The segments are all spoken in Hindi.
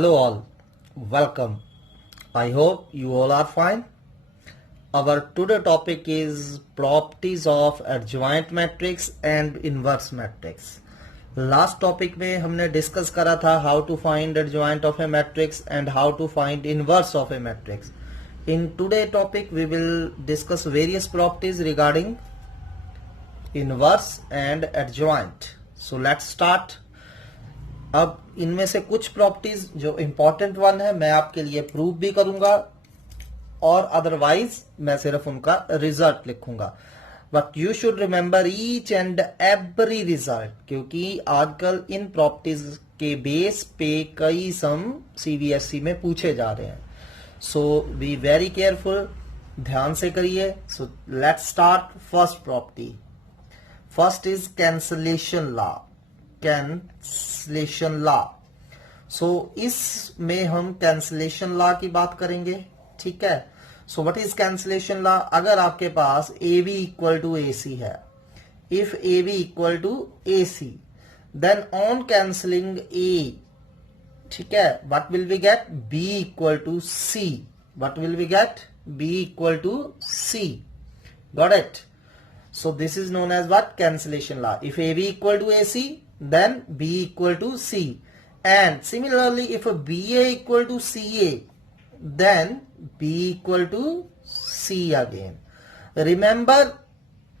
Hello all, welcome. I hope you all are fine. Our today topic is properties of adjoint matrix and inverse matrix. Last topic में हमने डिस्कस करा था how to find adjoint of a matrix and how to find inverse of a matrix. In today topic we will discuss various properties regarding inverse and adjoint. So let's start. अब इनमें से कुछ प्रॉपर्टीज जो इंपॉर्टेंट वन है मैं आपके लिए प्रूव भी करूंगा और अदरवाइज मैं सिर्फ उनका रिजल्ट लिखूंगा, but you should remember each and every result, क्योंकि आजकल इन प्रॉपर्टीज के बेस पे कई सम सीबीएसई में पूछे जा रहे हैं. सो बी वेरी केयरफुल, ध्यान से करिए. So let's start. First property, first is cancellation law. Cancellation law. So इसमें हम कैंसलेशन लॉ की बात करेंगे, ठीक है. So what is cancellation law? अगर आपके पास A B equal to A C है, if A B equal to A C, then on cancelling A, ठीक है, what will we get? B equal to C. What will we get? B equal to C. Got it? So this is known as what? Cancellation law. If AB equal to AC, then B equal to C. And similarly, if BA equal to CA, then B equal to C again. Remember,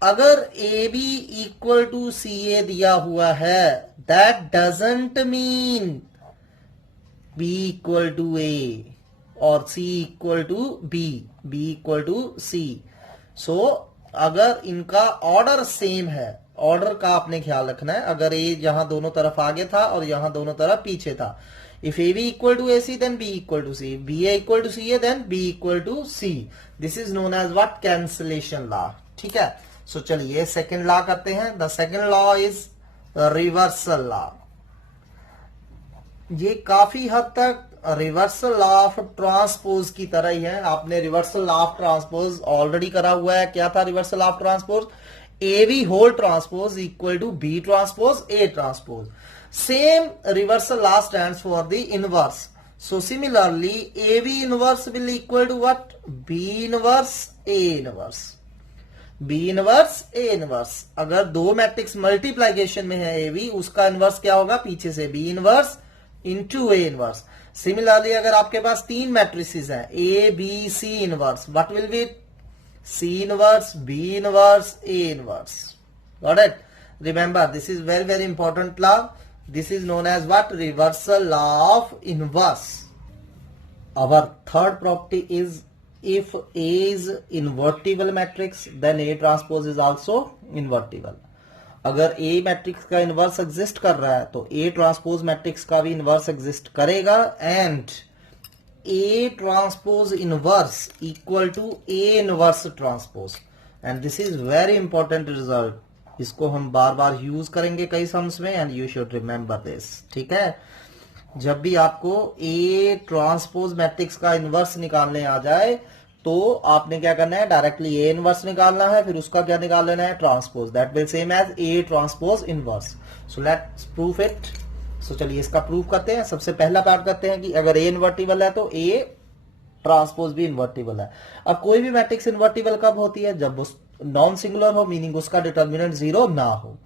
अगर AB equal to CA दिया हुआ है, that doesn't mean B equal to A or C equal to B. B equal to C. So अगर इनका ऑर्डर सेम है, ऑर्डर का आपने ख्याल रखना है. अगर ए यहां दोनों तरफ आगे था और यहां दोनों तरफ पीछे था, if A B equal to A C then B equal to C, B A equal to C A then B equal to C. This is known as what? Cancellation law. ठीक है. सो चलिए सेकेंड लॉ करते हैं. The second law is reversal law. ये काफी हद तक रिवर्सल लॉ ऑफ ट्रांसपोज की तरह ही है. आपने reversal law of transpose already करा हुआ है. क्या था reversal law of transpose? A B whole transpose equal to B transpose A transpose. Same reversal law stands for the inverse. So similarly A B inverse will equal to what? B inverse A inverse. B inverse A inverse. अगर दो मैट्रिक्स मल्टीप्लीकेशन में है ए बी, उसका इनवर्स क्या होगा? पीछे से B inverse into A inverse. Similarly अगर आपके पास तीन मैट्रिसेस हैं, A B C inverse, what will be? C inverse, B inverse, A inverse. Got it? Remember, this is very very important law. This is known as what? Reversal law of inverse. Our third property is if A is invertible matrix then A transpose is also invertible. अगर ए मैट्रिक्स का इनवर्स एग्जिस्ट कर रहा है तो ए ट्रांसपोज मैट्रिक्स का भी इनवर्स एग्जिस्ट करेगा. And A transpose inverse equal to A inverse transpose. And this is very important result. इसको हम बार बार यूज करेंगे कई सम्स में, and you should remember this. ठीक है. जब भी आपको ए ट्रांसपोज मैट्रिक्स का इनवर्स निकालने आ जाए तो आपने क्या करना है? डायरेक्टली ए इनवर्स निकालना है, फिर उसका क्या निकाल लेना है? Transpose. That will same as A transpose inverse. So let's proof it. So चलिए इसका प्रूफ करते हैं. सबसे पहला पार्ट करते हैं कि अगर ए इन्वर्टिबल है तो ए ट्रांसपोज भी इन्वर्टिबल है. अब कोई भी मैट्रिक्स इन्वर्टिबल कब होती है? जब उस नॉन सिंगुलर हो, मीनिंग उसका डिटर्मिनेंट जीरो ना हो.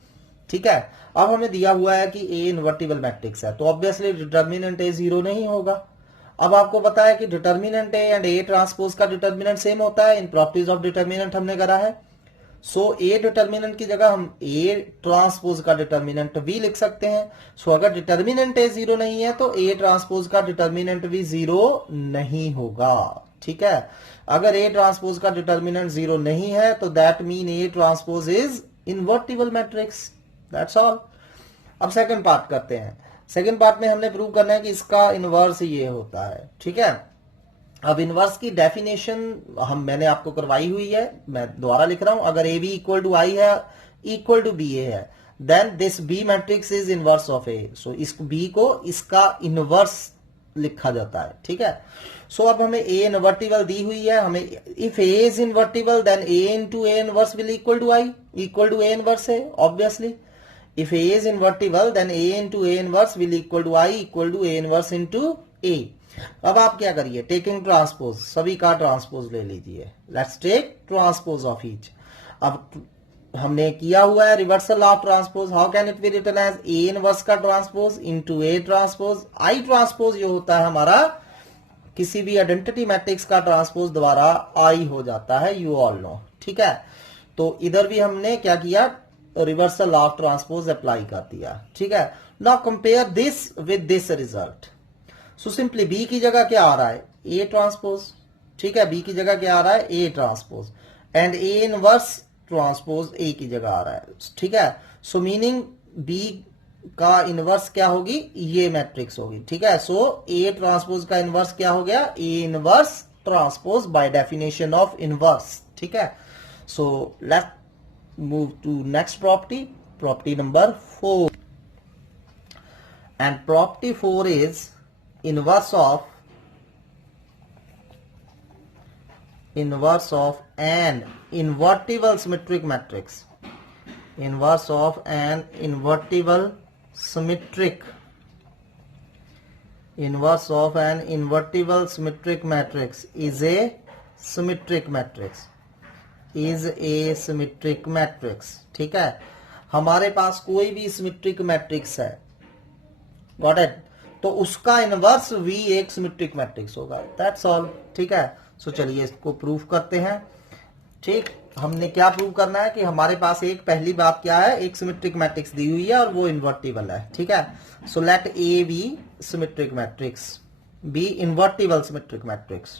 ठीक है. अब हमें दिया हुआ है कि ए इन्वर्टिबल मैट्रिक्स है तो ऑब्वियसली डिटर्मिनेंट ए जीरो नहीं होगा. अब आपको पता है कि determinant A and A transpose का डिटर्मिनेंट सेम होता है. इन प्रॉपर्टीज ऑफ डिटर्मिनेंट हमने करा है. सो ए डिटर्मिनेंट की जगह हम ए ट्रांसपोज का डिटर्मिनेंट भी लिख सकते हैं. सो अगर डिटर्मिनेंट ए जीरो नहीं है तो ए ट्रांसपोज का डिटर्मिनेंट भी जीरो नहीं होगा. ठीक है. अगर ए ट्रांसपोज का डिटर्मिनेंट जीरो नहीं है तो that mean A transpose is invertible matrix. That's all. अब सेकंड पार्ट करते हैं. सेकंड पार्ट में हमने प्रूव करना है कि इसका इनवर्स ये होता है. ठीक है. अब इनवर्स की डेफिनेशन मैंने आपको करवाई हुई है, मैं दोबारा लिख रहा हूं. अगर A B equal to I है, इक्वल टू बी ए है, then this B matrix is inverse of A. So इस बी को इसका इनवर्स लिखा जाता है. ठीक है. सो अब हमें ए इन्वर्टिबल दी हुई है. हमें if A is invertible then A into A inverse will equal to I, equal to A inverse है obviously. If A is invertible, then A into A inverse will equal to I equal to A inverse into ए। अब आप क्या करिए, टेकिंग ट्रांसपोज, सभी का ट्रांसपोज ले लीजिए। Let's take transpose of each. अब हमने किया हुआ है reversal of transpose. How can it be written as A inverse का transpose into A transpose. I transpose जो होता है हमारा किसी भी आइडेंटिटी मैट्रिक्स का ट्रांसपोज द्वारा आई हो जाता है, यू ऑल नो, ठीक है। तो इधर भी हमने क्या किया, रिवर्सल ऑफ ट्रांसपोज अप्लाई कर दिया, ठीक है। Now compare this with this result. So simply B की जगह क्या आ रहा है, ए ट्रांसपोज, ठीक है। बी की जगह क्या आ रहा है, ए transpose, and A inverse transpose A की जगह आ रहा है, ठीक है। सो मीनिंग बी का इनवर्स क्या होगी, ये मैट्रिक्स होगी, ठीक है। सो ए ट्रांसपोज का इनवर्स क्या हो गया, A inverse transpose by definition of inverse, ठीक है। So let's move to next property, property number 4, and property 4 is inverse of an invertible symmetric matrix. Inverse of an invertible symmetric. Inverse of an invertible symmetric matrix is a symmetric matrix. Is a symmetric matrix. ठीक है, हमारे पास कोई भी सिमेट्रिक मैट्रिक्स है, गॉट इट, तो उसका इनवर्स भी एक सिमेट्रिक मैट्रिक्स होगा, दैट्स ऑल, ठीक है। सो चलिए इसको प्रूफ करते हैं, ठीक। हमने क्या प्रूव करना है कि हमारे पास एक, पहली बात क्या है, एक सिमेट्रिक मैट्रिक्स दी हुई है और वो इन्वर्टिबल है, ठीक है। So let A B symmetric matrix, B invertible symmetric matrix,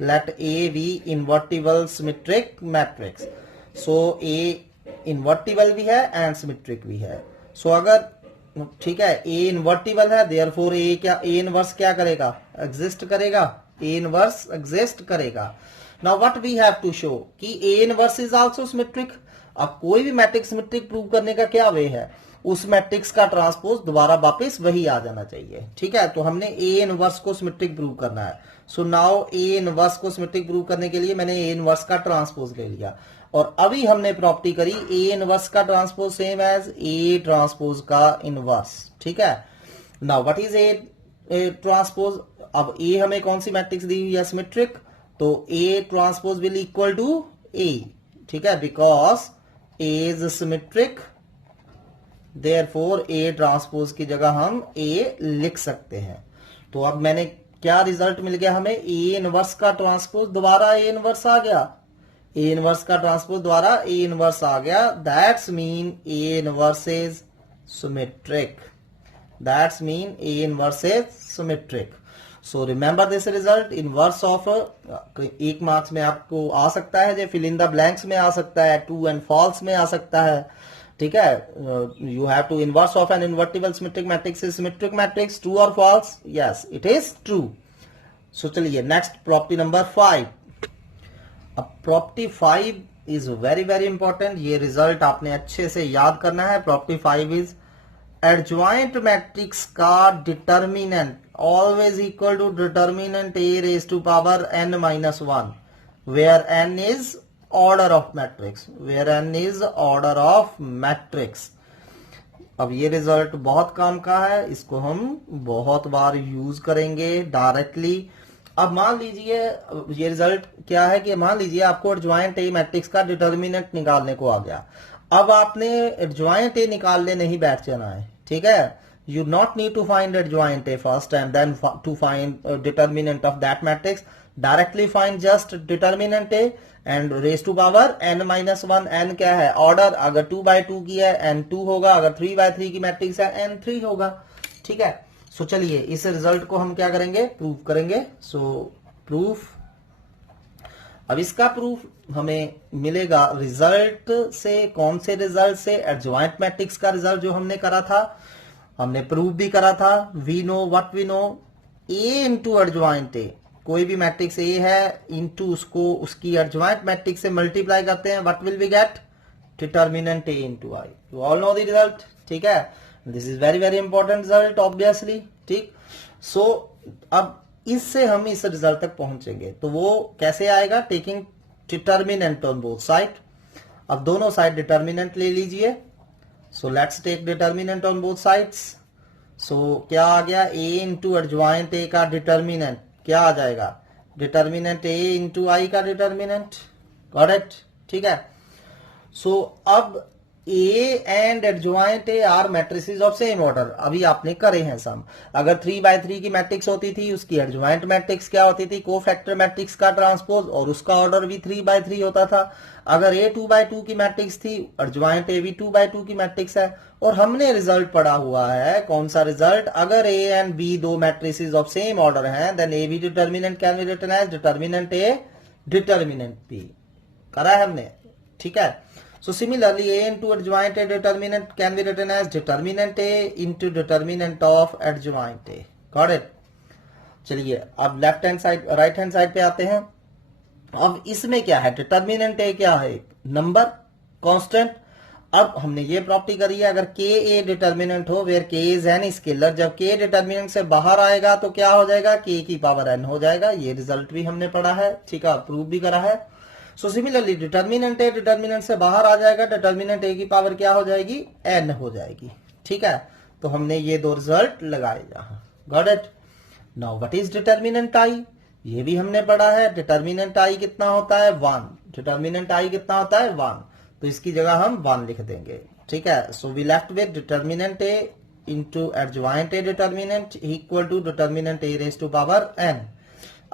let A B invertible symmetric matrix. So A invertible भी है एंड सिमेट्रिक भी है। सो अगर, ठीक है, ए इन्वर्टिबल है, देयरफॉर ए क्या, ए इनवर्स क्या करेगा, एग्जिस्ट करेगा, ए इनवर्स एग्जिस्ट करेगा। Now what we have to show कि A inverse is also symmetric. अब कोई भी मैट्रिक्स सिमेट्रिक प्रूव करने का क्या वे है, उस मैट्रिक्स का ट्रांसपोज दोबारा वापस वही आ जाना चाहिए, ठीक है। तो हमने ए इनवर्स को सिमेट्रिक प्रूव करना है। सो नाउ ए इनवर्स को सिमेट्रिक प्रूव करने के लिए मैंने ए इनवर्स का ट्रांसपोज ले लिया, और अभी हमने प्रॉपर्टी करी ए इनवर्स का transpose same as A transpose का इनवर्स, ठीक है। Now what is A transpose, अब ए हमें कौन सी मैट्रिक्स दी हुई है, सिमेट्रिक, तो A transpose will equal to A, ठीक है, because A is symmetric, therefore A transpose की जगह हम ए लिख सकते हैं। तो अब मैंने क्या रिजल्ट मिल गया हमें, ए इनवर्स का ट्रांसपोज दोबारा ए इनवर्स आ गया, ए इनवर्स का ट्रांसपोज द्वारा ए इनवर्स आ गया, that's mean A inverse is symmetric, that's mean A inverse is symmetric. So remember this result, inverse of, एक मार्क्स में आपको आ सकता है, जो फिल इन द ब्लैंक्स में आ सकता है, ट्रू एंड फॉल्स में आ सकता है, ठीक है। You have to, inverse of an invertible symmetric matrix is symmetric matrix, true और false, yes it is true. So चलिए नेक्स्ट प्रॉपर्टी नंबर 5। अब property 5 is very very important, ये रिजल्ट आपने अच्छे से याद करना है। प्रॉपर्टी 5 इज एडजॉइंट मैट्रिक्स का determinant always equal to determinant A raise to power n minus 1, where n is order of matrix, where n is order of matrix. अब ये रिजल्ट बहुत काम का है, इसको हम बहुत बार यूज करेंगे डायरेक्टली। अब मान लीजिए ये रिजल्ट क्या है कि मान लीजिए आपको एडजॉइंट ए मैट्रिक्स का डिटर्मिनेंट निकालने को आ गया। अब आपने एडजॉइंट ए निकालने नहीं बैठ जाना है, ठीक है। You not need to find adjoint A first and then to find determinant of that matrix, directly find just determinant A and raise to power n minus 1, n क्या है, ऑर्डर, अगर 2/2 की है n 2 होगा, अगर 3/3 की मैट्रिक्स है n 3 होगा, ठीक है। सो चलिए इस रिजल्ट को हम क्या करेंगे, प्रूफ करेंगे। सो प्रूफ, अब इसका प्रूफ हमें मिलेगा रिजल्ट से, कौन से रिजल्ट से, एडजॉइंट मैट्रिक्स का रिजल्ट जो हमने करा था, हमने प्रूफ भी करा था। We know what we know, A into adjoint A, कोई भी मैट्रिक्स ए है इंटू उसको उसकी एडजॉइंट मैट्रिक्स से मल्टीप्लाई करते हैं, what will we get, determinant A into I. You all know the result, ठीक है। This is very very important result obviously, ठीक। सो अब इससे हम इस रिजल्ट तक पहुंचेंगे, तो वो कैसे आएगा, taking determinant on both side. अब दोनों साइड डिटर्मिनेंट ले लीजिए। So let's take determinant on both sides. So क्या आ गया, ए इंटू एडजॉइंट ए का डिटर्मिनेंट क्या आ जाएगा, डिटर्मिनेंट ए इंटू आई का डिटर्मिनेंट, करेक्ट, ठीक है। सो अब A and adjoint A R matrices of same order, अभी आपने करे हैं सम। अगर 3x3 की मैट्रिक्स होती थी, उसकी एडजॉइंट मैट्रिक्स क्या होती थी, कोफैक्टर मैट्रिक्स का ट्रांसपोज, और उसका ऑर्डर भी 3x3 होता था। अगर ए 2x2 की मैट्रिक्स थी, एडजॉइंट ए भी 2x2 की मैट्रिक्स है। और हमने रिजल्ट पढ़ा हुआ है, कौन सा रिजल्ट, अगर ए एंड बी दो मैट्रिसेस ऑफ सेम ऑर्डर हैं, then A B determinant can be written as determinant A determinant B, करा है हमने, ठीक है। So similarly, A into adjoint A determinant can be written as determinant A into determinant of adjoint A. Got it? चलिए अब left hand side, right hand side पे आते हैं। अब इसमें क्या है, डिटर्मिनेंट A क्या है, नंबर कांस्टेंट। अब हमने ये प्रॉपर्टी करी है, अगर के ए डिटर्मिनेंट हो वेयर के इज एन स्केलर, जब के डिटर्मिनेंट से बाहर आएगा तो क्या हो जाएगा, के की पावर एन हो जाएगा। ये रिजल्ट भी हमने पढ़ा है, ठीक है, प्रूव भी करा है। So similarly determinant A determinant से बाहर आ जाएगा, डिटर्मिनेंट ए की पावर क्या हो जाएगी, एन हो जाएगी, ठीक है। तो हमने ये दो रिजल्ट लगाए यहां, got it. Now what is determinant I, ये भी हमने पढ़ा है। डिटर्मिनेंट आई कितना होता है, 1। डिटर्मिनेंट आई कितना होता है, 1। तो इसकी जगह हम 1 लिख देंगे, ठीक है। So we left with determinant A into adjoint A determinant equal to determinant A raise to power N.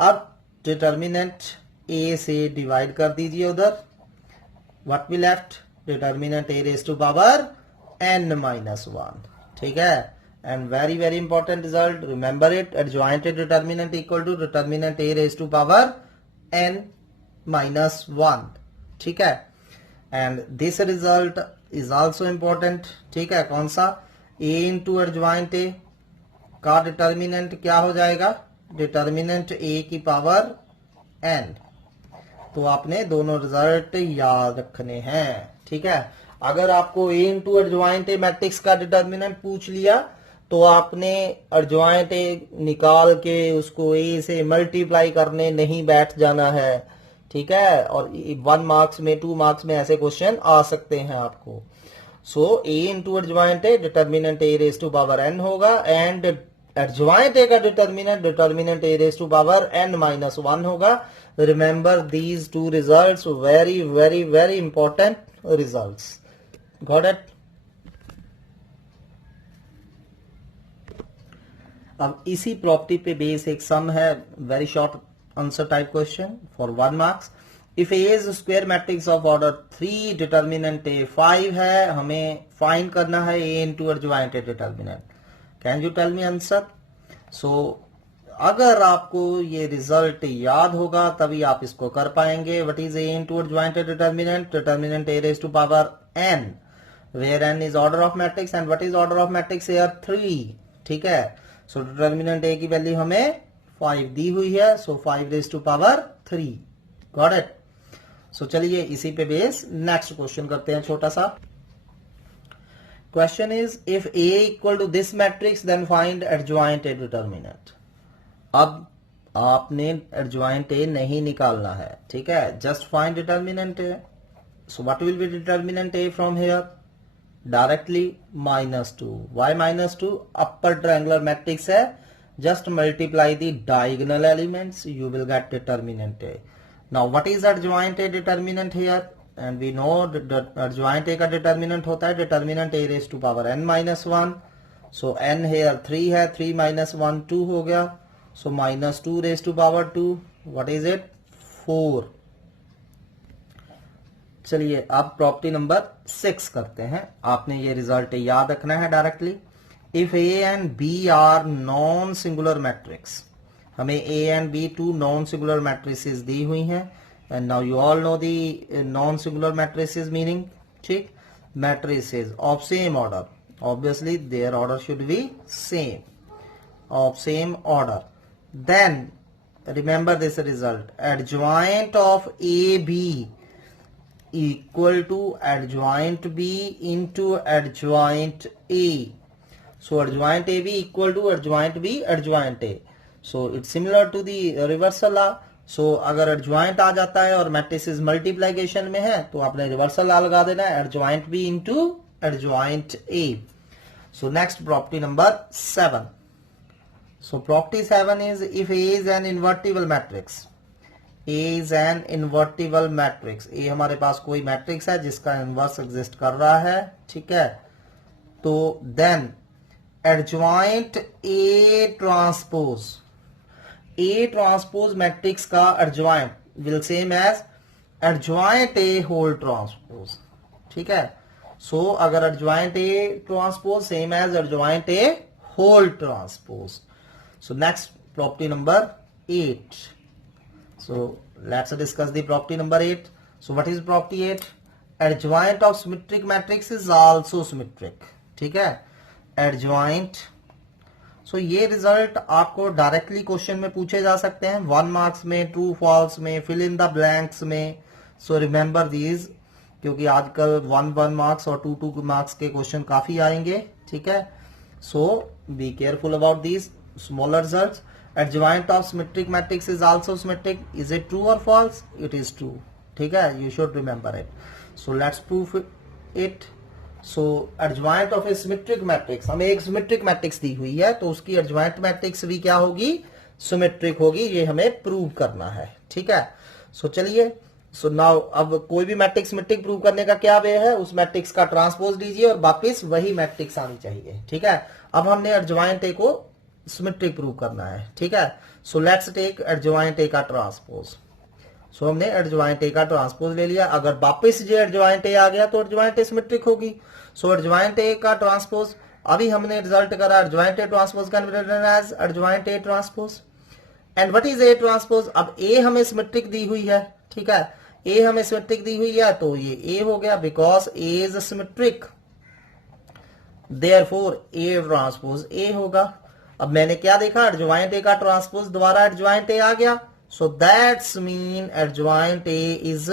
अब डिटर्मिनेंट ए से डिवाइड कर दीजिए उधर, what we left, determinant A raise to power N minus 1, ठीक है। And very very important result, remember it, adjoint A determinant equal to determinant A raise to power N minus 1, ठीक है। And this result is also important, ठीक है। कौन सा, ए इंटू एडजॉइंट ए का डिटर्मिनेंट क्या हो जाएगा, डिटर्मिनेंट ए की पावर एन। तो आपने दोनों रिजल्ट याद रखने हैं, ठीक है। अगर आपको ए इंटू एडजॉइंट ए मैट्रिक्स का डिटर्मिनेंट पूछ लिया तो आपने एडजॉइंट ए निकाल के उसको ए से मल्टीप्लाई करने नहीं बैठ जाना है, ठीक है। और 1 मार्क्स में 2 मार्क्स में ऐसे क्वेश्चन आ सकते हैं आपको। So A into adjoint A determinant A raise to power n होगा, एंड एडजॉइंट ए का determinant determinant A raise to power N minus 1 होगा। Remember these two results, very very very important results, got it। अब इसी प्रॉपर्टी पे बेस एक सम है, very short answer type question for 1 marks. If A is square matrix of order 3, determinant A 5 है, हमें फाइंड करना है A into adjoint A determinant. Can you tell me answer. So अगर आपको ये रिजल्ट याद होगा तभी आप इसको कर पाएंगे। What is A into adjoint determinant, determinant A raise to power N, where N is order of matrix, and what is order of matrix here 3, ठीक है। सो डिटर्मिनेंट ए की वैल्यू हमें 5 दी हुई है, so 5 raise to power 3, got it. So चलिए इसी पे बेस नेक्स्ट क्वेश्चन करते हैं छोटा सा। Question is if A equal to this matrix then find adjoint A determinant. अब आपने एडजॉइंट ए नहीं निकालना है, ठीक है, just find determinant A. So what will be determinant A from here, directly -2। Why -2, upper triangular matrix है, just multiply the diagonal elements, you will get determinant A. Now what is adjoint A determinant here, and we know adjoint A का डिटर्मिनेंट होता है determinant A raise to power N minus 1। So N here 3 है, 3 माइनस 1 2 हो गया, so -2 raised to power 2, what is it, 4। चलिए अब प्रॉपर्टी नंबर 6 करते हैं। आपने ये रिजल्ट याद रखना है directly. If A and B are non singular matrix, हमें A and B 2 non singular matrices दी हुई हैं, and now you all know the non singular matrices meaning, ठीक, matrices of same order, obviously their order should be same, of same order. Then remember this result, adjoint of AB equal to adjoint B into adjoint A. So adjoint AB equal to adjoint B adjoint A. So it's similar to the reversal law. So अगर adjoint आ जाता है और matrices multiplication में है तो आपने reversal law लगा देना है, adjoint B into adjoint A. So next property number 7. So property 7 is if A is an invertible matrix. A is an invertible matrix. A हमारे पास कोई मैट्रिक्स है जिसका इनवर्स एग्जिस्ट कर रहा है, ठीक है, तो then adjoint A transpose, A transpose matrix का adjoint will same as adjoint A whole transpose, ठीक है. So अगर adjoint A transpose same as adjoint A whole transpose. So next property number 8. So let's discuss the property number 8. So what is property 8? Adjoint of symmetric matrix is also symmetric, ठीक है. Adjoint. So ये रिजल्ट आपको डायरेक्टली क्वेश्चन में पूछे जा सकते हैं, 1 मार्क्स में, ट्रू फॉल्स में, फिल इन द ब्लैंक्स में. सो रिमेंबर दीज, क्योंकि आजकल 1 मार्क्स और 2 मार्क्स के क्वेश्चन काफी आएंगे, ठीक है. So be careful about these smaller results. Adjoint of symmetric matrix is also symmetric. Is it true or false? It is true. ठीक है, you should remember it. So let's prove it. So adjoint of a symmetric matrix, हमें एक symmetric matrix दी हुई है, तो उसकी adjoint matrix भी क्या होगी? Symmetric होगी. ये हमें prove करना है, ठीक है. So चलिए, so now अब कोई भी मैट्रिक्स symmetric prove करने का क्या वे है? उस मैट्रिक्स का ट्रांसपोज लीजिए और वापिस वही मैट्रिक्स आनी चाहिए, ठीक है. अब हमने adjoint A को सिमेट्रिक प्रूव करना है, ठीक है. So let's take adjoint A का ट्रांसपोज. सो हमने एडजॉइंट ए का ट्रांसपोज ले लिया. अगर वापस जो एडजॉइंट ए आ गया तो एडजॉइंट ए सिमेट्रिक होगी. सो एडजॉइंट ए का ट्रांसपोज अभी हमने रिजल्ट करा, adjoint A transpose can be written as adjoint A transpose. And what is A transpose? अब ए हमें सिमेट्रिक दी हुई है, ठीक है. ए हमें सिमेट्रिक दी हुई है तो ये ए हो गया, because A is symmetric, therefore A transpose A होगा. अब मैंने क्या देखा? एडजॉइंट ए का ट्रांसपोज द्वारा एडजॉइंट ए आ गया. So that's mean adjoint A is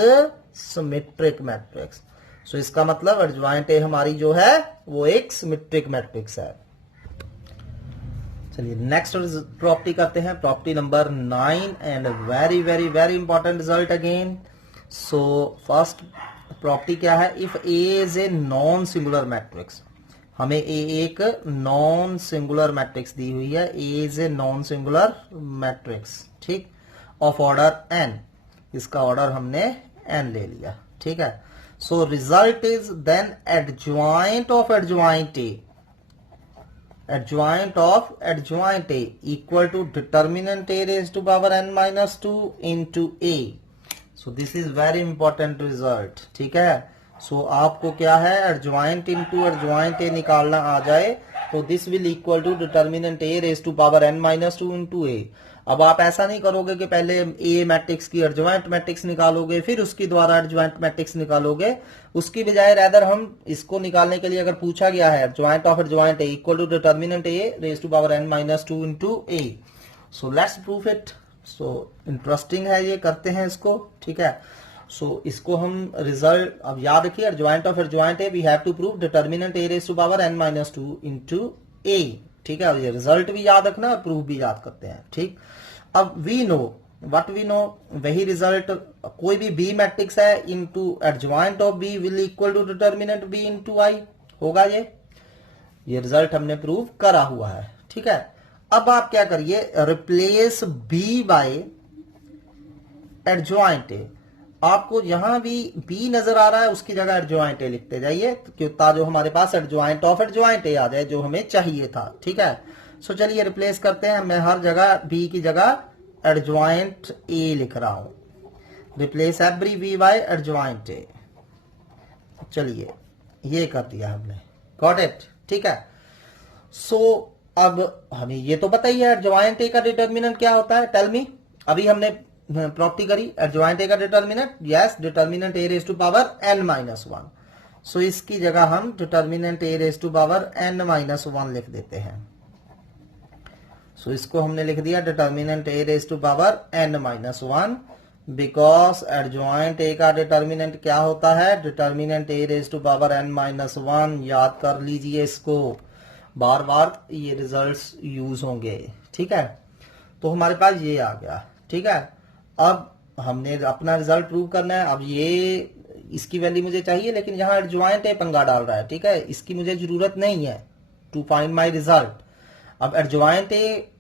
symmetric matrix. So इसका मतलब एडजॉइंट ए हमारी जो है वो एक सिमेट्रिक मैट्रिक्स है. चलिए नेक्स्ट प्रॉपर्टी करते हैं, property number 9 and very very very important result again. So first property क्या है? If A is a non singular matrix. हमें ए एक नॉन सिंगुलर मैट्रिक्स दी हुई है. A is a non singular matrix, ठीक, ऑफ ऑर्डर n. इसका ऑर्डर हमने n ले लिया, ठीक है. So result is then adjoint of adjoint A. Adjoint of adjoint A equal to determinant A raise to power n-2 into A. So this is very important result, ठीक है. सो आपको क्या है? एडजॉइंट इनटू एडजॉइंट ए निकालना आ जाए तो this will equal to determinant A raise to power n-2 into A. अब आप ऐसा नहीं करोगे कि पहले ए मैट्रिक्स की एडजॉइंट मैट्रिक्स निकालोगे फिर उसके द्वारा एडजॉइंट मैट्रिक्स निकालोगे. उसकी बजाय रैदर हम इसको निकालने के लिए अगर पूछा गया है adjoint of adjoint A equal to determinant A raise to power n-2 into A. So let's proof it. So interesting है ये, करते हैं इसको, ठीक है. सो इसको हम रिजल्ट अब याद रखिए, adjoint of adjoint A we have to prove determinant A raise to power n-2 into A, ठीक है. ये रिजल्ट भी याद रखना और प्रूफ भी याद करते हैं, ठीक. अब we know what we know, वही रिजल्ट. कोई भी बी मैट्रिक्स है into adjoint of B will equal to determinant B into I होगा. ये रिजल्ट हमने प्रूव करा हुआ है, ठीक है. अब आप क्या करिए? Replace B by adjoint A. आपको यहां भी बी नजर आ रहा है, उसकी जगह एडजॉइंट ए लिखते जाइए ताकि हमारे पास एडजॉइंट ऑफ एडजॉइंट ए आ जाए जो हमें चाहिए था, ठीक है. सो चलिए रिप्लेस करते हैं. मैं हर जगह बी की जगह एडजॉइंट ए लिख रहा हूं. Replace every B by adjoint A. चलिए ये कर दिया हमने, गॉट इट, ठीक है. सो अब हमें ये तो पता ही है एडजॉइंट ए का डिटर्मिनेंट क्या होता है. Tell me. अभी हमने प्रॉपर्टी करी एडजॉइंट ए का determinant, yes, determinant A raise to power n-1. So इसकी जगह हम determinant A raise to power n-1 लिख देते हैं. सो इसको हमने लिख दिया determinant A raise to power n-1, because adjoint A का डिटर्मिनेंट क्या होता है? Determinant A raise to power n-1. याद कर लीजिए इसको, बार बार ये रिजल्ट्स यूज होंगे, ठीक है. तो हमारे पास ये आ गया, ठीक है. अब हमने अपना रिजल्ट प्रूव करना है. अब ये इसकी वैल्यू मुझे चाहिए लेकिन यहाँ एडजॉइंट ए पंगा डाल रहा है, ठीक है. इसकी मुझे जरूरत नहीं है, टू फाइंड माई रिजल्ट। अब एडजॉइंट ए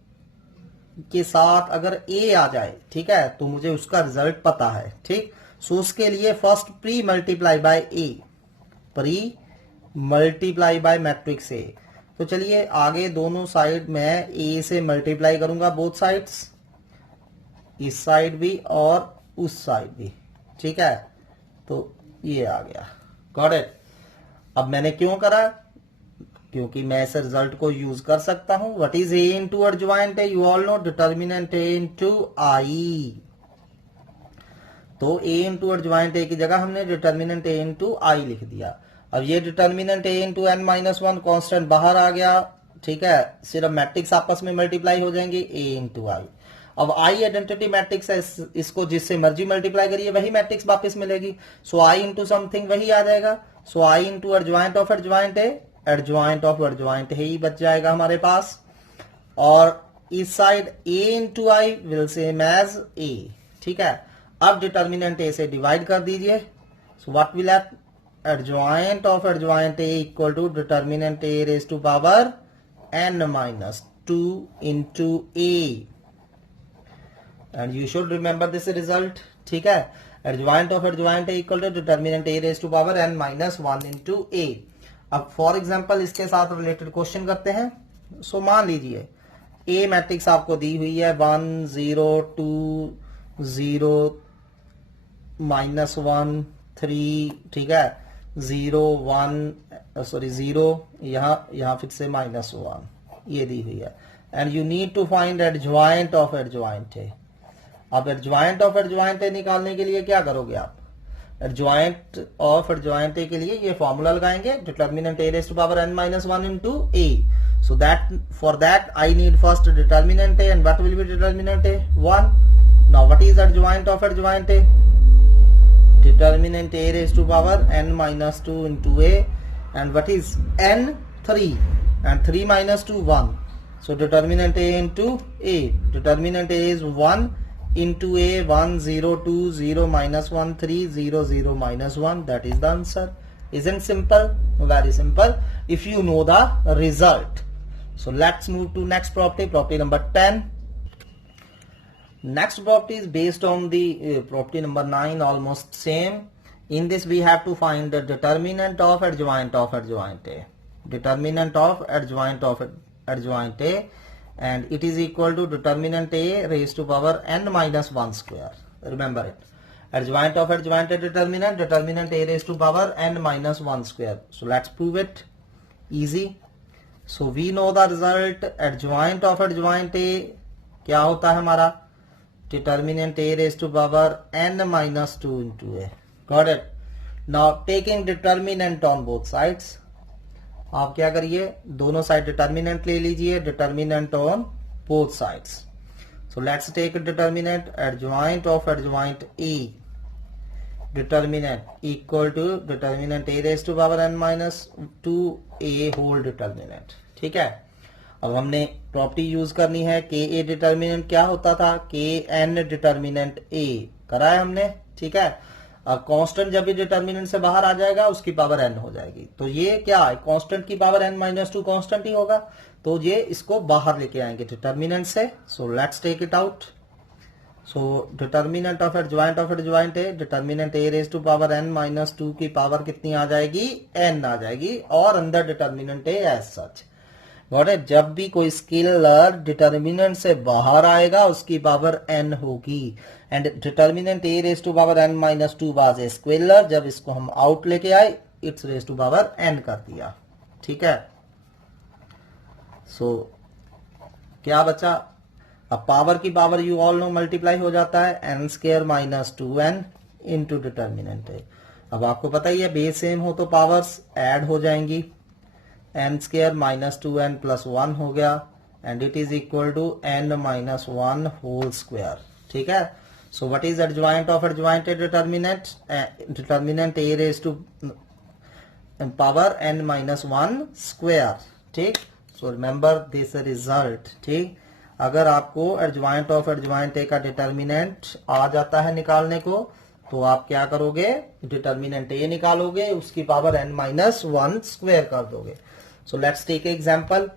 के साथ अगर ए आ जाए, ठीक है, तो मुझे उसका रिजल्ट पता है, ठीक। सो उसके लिए first pre multiply by A, pre multiply by matrix A. तो चलिए आगे दोनों साइड मैं ए से मल्टीप्लाई करूंगा, बोथ साइड्स, इस साइड भी और उस साइड भी, ठीक है। तो ये आ गया, गॉट इट। अब मैंने क्यों करा, क्योंकि मैं इस रिजल्ट को यूज कर सकता हूं। What is A into adjoint A, you all no, determinant A into I. तो ए इनटू एडजॉइंट ए की जगह हमने डिटर्मिनेंट ए इनटू आई लिख दिया। अब ये determinant A into N minus one constant बाहर आ गया, ठीक है, सिर्फ मैट्रिक्स आपस में मल्टीप्लाई हो जाएंगे, ए इनटू आई। अब आई आइडेंटिटी मैट्रिक्स है, इसको जिससे मर्जी मल्टीप्लाई करिए वही मैट्रिक्स वापस मिलेगी। सो आई इंटू समथिंग वही आ जाएगा। So I into adjoint of adjoint A, adjoint of adjoint ही बच जाएगा हमारे पास। और इस side A into I will same as A, ठीक है। अब डिटर्मिनेंट ए से डिवाइड कर दीजिए। So what will have, adjoint of adjoint A equal to determinant A raise to power n minus 2 into a, and you should remember this result, ठीक है। adjoint of adjoint a equal to determinant a raised to power n minus 1 into a। अब फॉर एग्जाम्पल इसके साथ रिलेटेड क्वेश्चन करते हैं। सो मान लीजिए ए मैट्रिक्स आपको दी हुई है 1 0 2 0 -1 3, ठीक है, 0 1 सॉरी 0, यहां फिर से -1 ये दी हुई है। And you need to find adjoint of adjoint A. अब एडजॉइंट ऑफ एडजॉइंट ए निकालने के लिए क्या करोगे आप, एडजॉइंट ऑफ एडजॉइंट ए के लिए ये फॉर्मूला लगाएंगे, determinant A raise to power n minus 1 into a। so that for that I need first determinant a, and what will be determinant a, 1। now what is adjoint of adjoint a, determinant a raised to power n minus 2 into a, and what is n, 3, and 3 minus 2 1। so determinant a into a, determinant a is 1 into a, 1 0 2 0 minus 1 3 0 0 minus 1, that is the answer। isn't simple, very simple if you know the result। so let's move to next property, property number 10। next property is based on the property number 9, almost same। in this we have to find the determinant of adjoint a, determinant of adjoint a, and it is equal to determinant a raised to power n minus 1 square। remember it, adjoint of adjoint a determinant a raised to power n minus 1 square। so let's prove it, easy। so we know the result, adjoint of adjoint a क्या होता है हमारा, determinant a raised to power n minus 2 into a, got it। now taking determinant on both sides, आप क्या करिए, दोनों साइड डिटर्मिनेंट ले लीजिए, determinant on both sides. So let's take determinant adjoint of adjoint A, determinant equal to determinant A raise to power n minus 2 a whole determinant, ठीक है। अब हमने प्रॉपर्टी यूज करनी है, के ए डिटर्मिनेंट क्या होता था, के एन डिटर्मिनेंट ए करा है हमने, ठीक है। अब कांस्टेंट जब भी डिटर्मिनेंट से बाहर आ जाएगा उसकी पावर n हो जाएगी। तो ये क्या है, कांस्टेंट की पावर n minus 2 कांस्टेंट ही होगा, तो ये इसको बाहर लेके आएंगे डिटर्मिनेंट से। So let's take it out. So determinant of adjoint A, determinant A raise to power n minus 2 की पावर कितनी आ जाएगी, n आ जाएगी, और अंदर determinant A as such. Got it. जब भी कोई स्केलर डिटर्मिनेंट से बाहर आएगा उसकी पावर n होगी, and determinant a raise to power n minus 2 was a scalar, जब इसको हम आउट लेके आए it's raise to power n कर दिया, ठीक है। सो क्या बचा, अब पावर की power you all no multiply हो जाता है, n square minus 2n into determinant है। अब आपको पता ही है बेस सेम हो तो पावर्स ऐड हो जाएंगी, n square minus 2n plus 1 हो गया, and it is equal to n minus 1 whole square, ठीक है। So what is adjoint of adjoint determinant, determinant a raise to power n minus 1 square, ठीक। सो रिमेंबर दिस रिजल्ट, ठीक। अगर आपको एडजॉइंट ऑफ एडजॉइंट ए का डिटर्मिनेंट आ जाता है निकालने को, तो आप क्या करोगे, डिटर्मिनेंट ए निकालोगे, उसकी पावर n minus 1 स्क्वायर कर दोगे। सो लेट्स टेक एग्जांपल,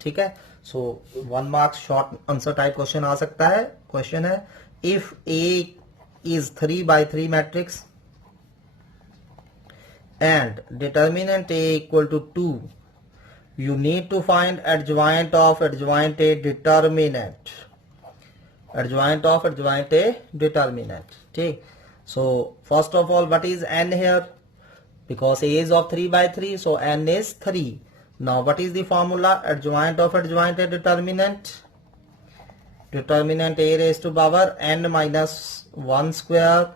ठीक है। So 1 marks short answer type question आ सकता है। क्वेश्चन है if A is 3x3 matrix and determinant A equal to 2, you need to find adjoint of adjoint A determinant, adjoint of adjoint A determinant, ठीक। so first of all what is n here, because A is of 3x3 so n is 3. now what is the formula, adjoint of adjoint A determinant, determinant A raised to power n minus 1 square,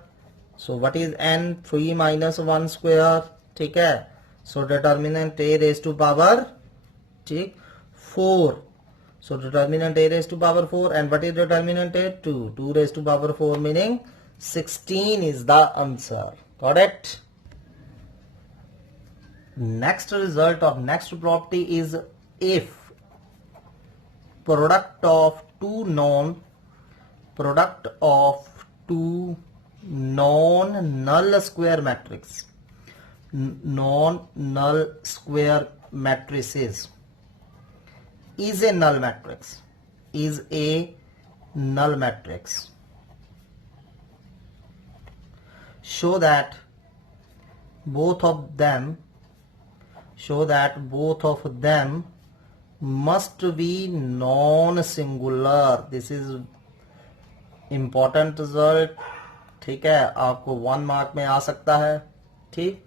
so what is n, 3 minus 1 square, ठीक है। So determinant A raise to power, ठीक, 4, so determinant A raise to power 4 and what is determinant A, 2 raise to power 4 meaning 16 is the answer, got it. Next result of next property is if product of two non null square matrix, non-null square matrices is a null matrix, is a null matrix. Show that both of them must be non-singular. This is important result, ठीक है, आपको 1 मार्क में आ सकता है, ठीक।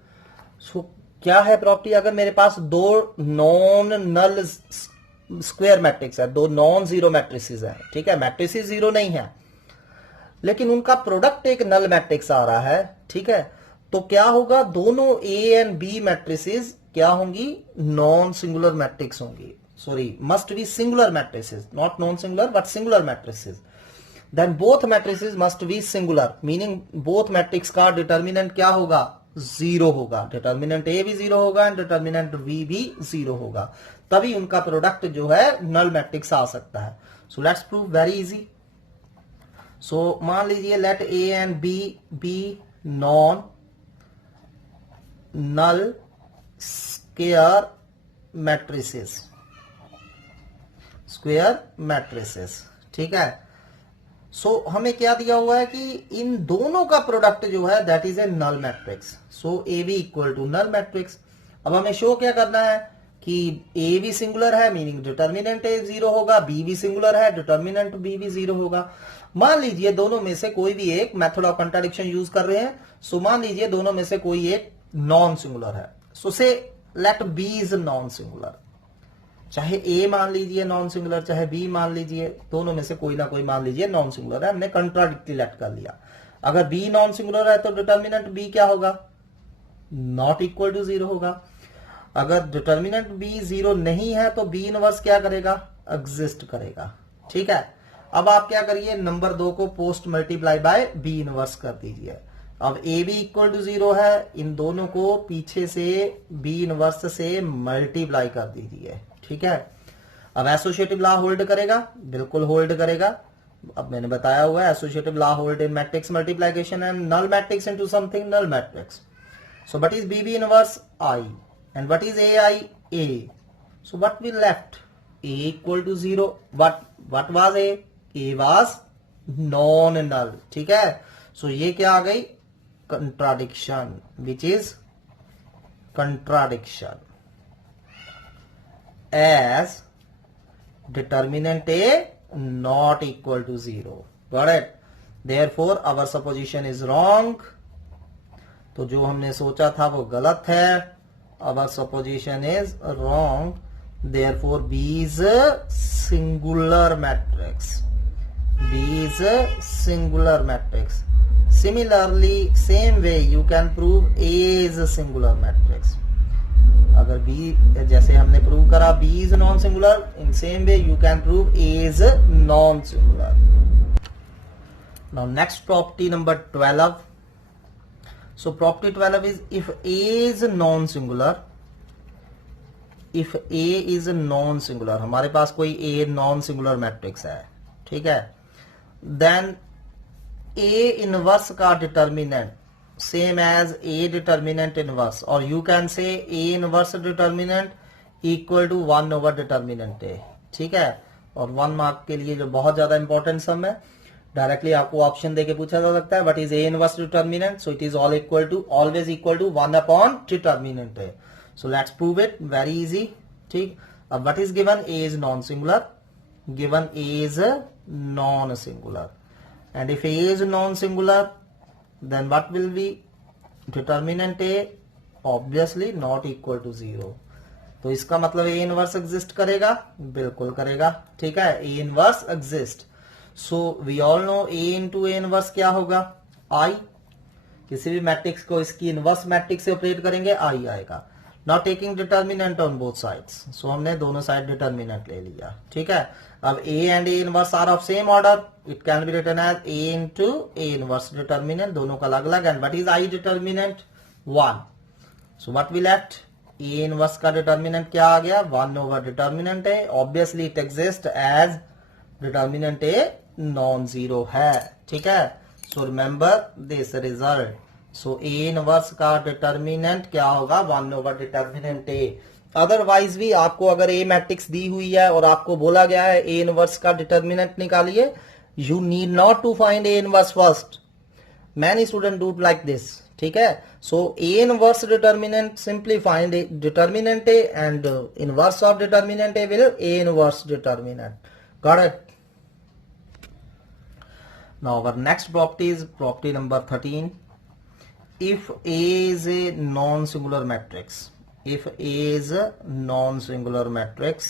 सो क्या है प्रॉपर्टी, अगर मेरे पास दो नॉन नल स्क्वायर मैट्रिक्स है, दो नॉन जीरो मैट्रिसेस है, ठीक है, मैट्रिसेस जीरो नहीं है लेकिन उनका प्रोडक्ट एक नल मैट्रिक्स आ रहा है, ठीक है, तो क्या होगा, दोनों ए एंड बी मैट्रिसेस क्या होंगी, नॉन सिंगुलर मैट्रिक्स होंगी, sorry must be singular matrices, not non singular but singular matrices. Then both matrices must be singular, meaning both matrix का डिटर्मिनेंट क्या होगा, 0 होगा, डिटर्मिनेंट ए भी 0 होगा एंड डिटर्मिनेंट बी भी 0 होगा, तभी उनका प्रोडक्ट जो है नल मैट्रिक्स आ सकता है। So let's prove, very easy. So मान लीजिए let A and B be non null square matrices, ठीक है। सो हमें क्या दिया हुआ है कि इन दोनों का प्रोडक्ट जो है that is a null matrix, so A B equal to null matrix. अब हमें शो क्या करना है कि ए भी सिंगुलर है, मीनिंग डिटर्मिनेंट ए 0 होगा, बी भी सिंगुलर है, डिटर्मिनेंट बी भी 0 होगा। मान लीजिए दोनों में से कोई भी एक मेथड ऑफ कंट्राडिक्शन यूज कर रहे हैं, सो मान लीजिए दोनों में से कोई एक नॉन सिंगुलर है, so say let B is non singular, चाहे ए मान लीजिए नॉन सिंगुलर, चाहे बी मान लीजिए, दोनों में से कोई ना कोई मान लीजिए नॉन सिंगुलर है, हमने कंट्राडिक्टरी लेट कर लिया। अगर बी नॉन सिंगुलर है तो डिटर्मिनेंट बी क्या होगा, नॉट इक्वल टू 0 होगा। अगर डिटर्मिनेंट बी 0 नहीं है तो बी इनवर्स क्या करेगा, एग्जिस्ट करेगा, ठीक है। अब आप क्या करिए, नंबर 2 को post multiply by B inverse कर दीजिए। अब ए बी इक्वल टू 0 है, इन दोनों को पीछे से बी इनवर्स से मल्टीप्लाई कर दीजिए, ठीक है। अब एसोसिएटिव लॉ होल्ड करेगा, बिल्कुल होल्ड करेगा। अब मैंने बताया हुआ है associative law hold in matrix multiplication and null matrix into something null matrix. So what is B B inverse, I, and what is A I, A. So what we left, A equal to 0, what was A was non null, ठीक है। सो ये क्या आ गई, contradiction, which is contradiction as determinant A not equal to 0. Got it? Therefore our supposition is wrong. तो जो हमने सोचा था वो गलत है, our supposition is wrong. Therefore B is a singular matrix. B is a singular matrix. Similarly, same way you can prove A is a singular matrix. अगर B जैसे हमने प्रूव करा B is non singular, in same way you can prove A is non singular. Now next property number 12। So property 12 is if A is non singular, if A is non singular, हमारे पास कोई A नॉन सिंगुलर मैट्रिक्स है, ठीक है, देन A इनवर्स का determinant same as A determinant inverse, or you can say A inverse determinant equal to 1 over determinant A, ठीक है। और 1 मार्क के लिए जो बहुत ज्यादा इंपॉर्टेंट सम है, डायरेक्टली आपको ऑप्शन देके पूछा जा सकता है, but is A inverse determinant, so it is always equal to 1 upon determinant A. So let's prove it, very easy, ठीक। अब what is given, A is non singular, given A is non singular, and if A is non singular then what will be determinant A obviously not equal to 0। तो इसका मतलब A इनवर्स एग्जिस्ट करेगा, बिल्कुल करेगा, ठीक है, A inverse exist. So we all know A into A inverse क्या होगा, I। किसी भी मैट्रिक्स को इसकी इनवर्स मैट्रिक्स से ऑपरेट करेंगे, I आएगा। Not taking determinant on both sides, so हमने दोनों साइड डिटर्मिनेंट ले लिया, ठीक है। अब A and A inverse are of same order, it can be written as A into A inverse determinant, दोनों का अलग अलग। And what is I determinant, 1। So what we left, A inverse का डिटर्मिनेंट क्या आ गया, 1 ओवर डिटर्मिनेंट है, obviously it exist as determinant A non zero है, ठीक है। So remember this result. So A inverse का डिटर्मिनेंट क्या होगा, 1 ओवर डिटर्मिनेंट A। अदरवाइज भी आपको अगर A मैट्रिक्स दी हुई है और आपको बोला गया है A इनवर्स का डिटर्मिनेंट निकालिए, you need not to find A inverse first, many student do like this, ठीक है। So A inverse determinant, simply find determinant A and inverse of determinant A will A inverse determinant, got it. Now our next property is property number 13. If A is a non-singular matrix, if A is a non-singular matrix,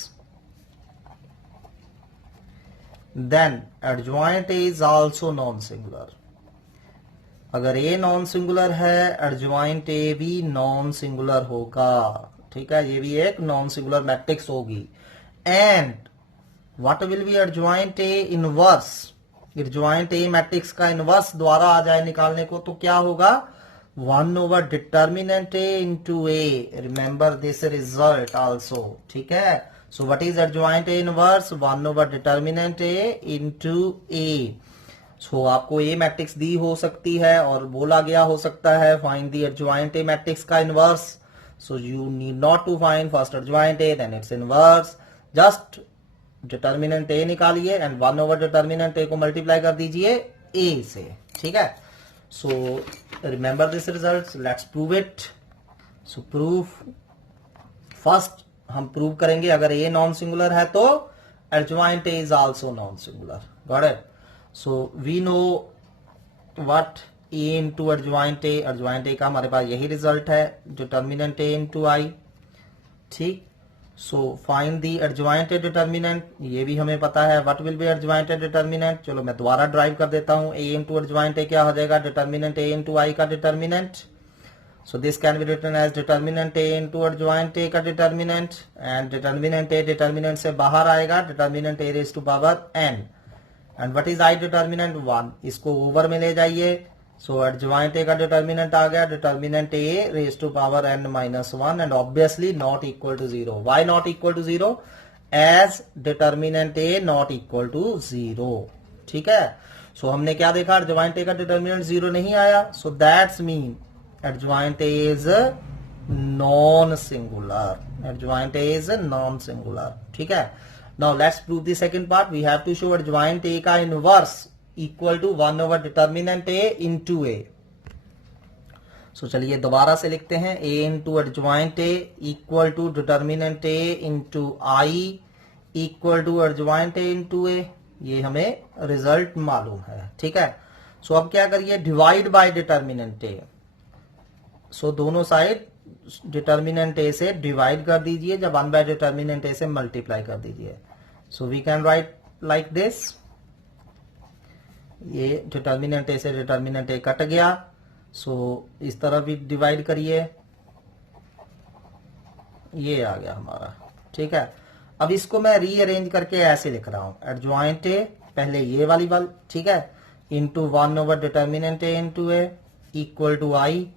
then adjoint A is also non-singular. अगर A non-singular है, adjoint A भी non-singular होगा, ठीक है, ये भी एक non-singular matrix होगी। And what will be adjoint A inverse? Adjoint A matrix का इनवर्स द्वारा आ जाए निकालने को, तो क्या होगा, 1 over determinant A into A, remember this result also, ठीक है। So what is adjoint A inverse, 1 over determinant A into A. So आपको ए मैट्रिक्स दी हो सकती है और बोला गया हो सकता है find the adjoint A matrix का inverse, so you need not to find first adjoint A then its inverse, just determinant A निकालिए एंड 1 ओवर डिटर्मिनेंट ए को मल्टीप्लाई कर दीजिए ए से, ठीक है। So remember this result, let's prove it. So proof, first हम प्रूव करेंगे अगर ए नॉन सिंगुलर है तो adjoint A is also non singular, got it. So we know what A into adjoint A का हमारे पास यही रिजल्ट है, डिटर्मिनेंट ए इंटू आई, ठीक। So find the adjoint determinant, ये भी हमें पता है, what will B adjoint determinant. चलो मैं दोबारा ड्राइव कर देता हूं, ए इंटू एडजॉइंट क्या हो जाएगा, डिटर्मिनेंट ए इंटू आई का determinant. So this can be written as determinant A into adjoint A का determinant, and determinant A determinant से बाहर आएगा, determinant A raise to power n, and what is I determinant, 1, इसको ओवर में ले जाइए। सो एडजॉइंट ए का डिटर्मिनेंट आ गया, determinant A raise to power N minus 1, and obviously not equal to 0। Why not equal to 0, as determinant A not equal to 0, ठीक है। सो हमने क्या देखा, एडजॉइंट ए का डिटर्मिनेंट 0 नहीं आया, so that's mean adjoint A is non singular, adjoint A is non singular, ठीक है। Now let's prove the second part, we have to show adjoint A का inverse equal to 1 over determinant A into A. So चलिए दोबारा से लिखते हैं, A into adjoint A equal to determinant A into I equal to adjoint A into A, ये हमें रिजल्ट मालूम है, ठीक है। सो अब क्या करिए, डिवाइड बाय डिटर्मिनेंट ए। सो दोनों साइड डिटर्मिनेंट ए से डिवाइड कर दीजिए, जब 1 बाय डिटर्मिनेंट ए से मल्टीप्लाई कर दीजिए। So we can write like this, ये डिटर्मिनेंट ए से डिटर्मिनेंट ए कट गया, सो इस तरह भी डिवाइड करिए, ये आ गया हमारा, ठीक है। अब इसको मैं रीअरेंज करके ऐसे लिख रहा हूं, एडजॉइंट ए पहले ये वाली, ठीक है, into 1 over determinant A into A equal to I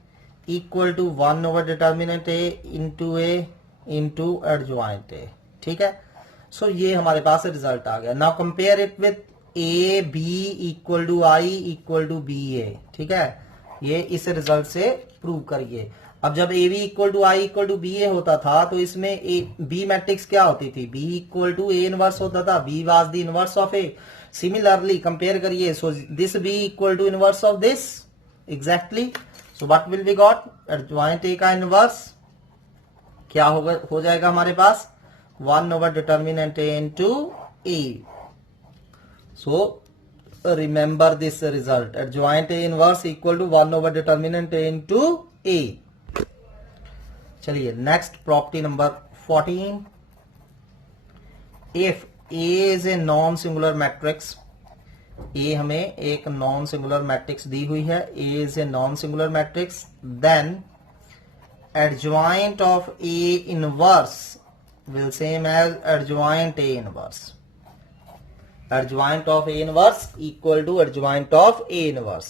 equal to 1 over determinant A into adjoint A, ठीक है। सो ये हमारे पास रिजल्ट आ गया। Now compare it with A B equal to I equal to B A, ठीक है, ये इस रिजल्ट से प्रूव करिए। अब जब A B equal to I equal to B A होता था तो इसमें ए बी मैट्रिक्स क्या होती थी, B equal to A inverse होता था, B was the inverse of A. Similarly compare करिए, so this B equal to inverse of this exactly. So what will be got, adjoint A का इनवर्स क्या होगा, हो जाएगा हमारे पास 1 over determinant A into A. So remember this result, adjoint A inverse equal to 1 over determinant A into A. चलिए next property number 14, if A is a non singular matrix, A हमें एक नॉन सिंगुलर मैट्रिक्स दी हुई है, A is a non singular matrix, then adjoint of A inverse will same as adjoint A inverse. Adjoint of A inverse equal to adjoint of A inverse.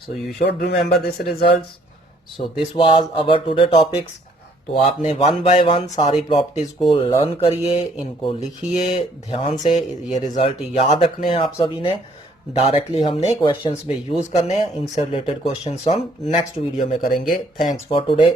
So you should remember this results. So this was our today topics. तो आपने 1 by 1 सारी प्रॉपर्टीज को लर्न करिए, इनको लिखिए ध्यान से, ये रिजल्ट याद रखने हैं आप सभी ने। डायरेक्टली हमने क्वेश्चंस में यूज करने हैं, इनसे रिलेटेड क्वेश्चंस हम नेक्स्ट वीडियो में करेंगे। Thanks for today.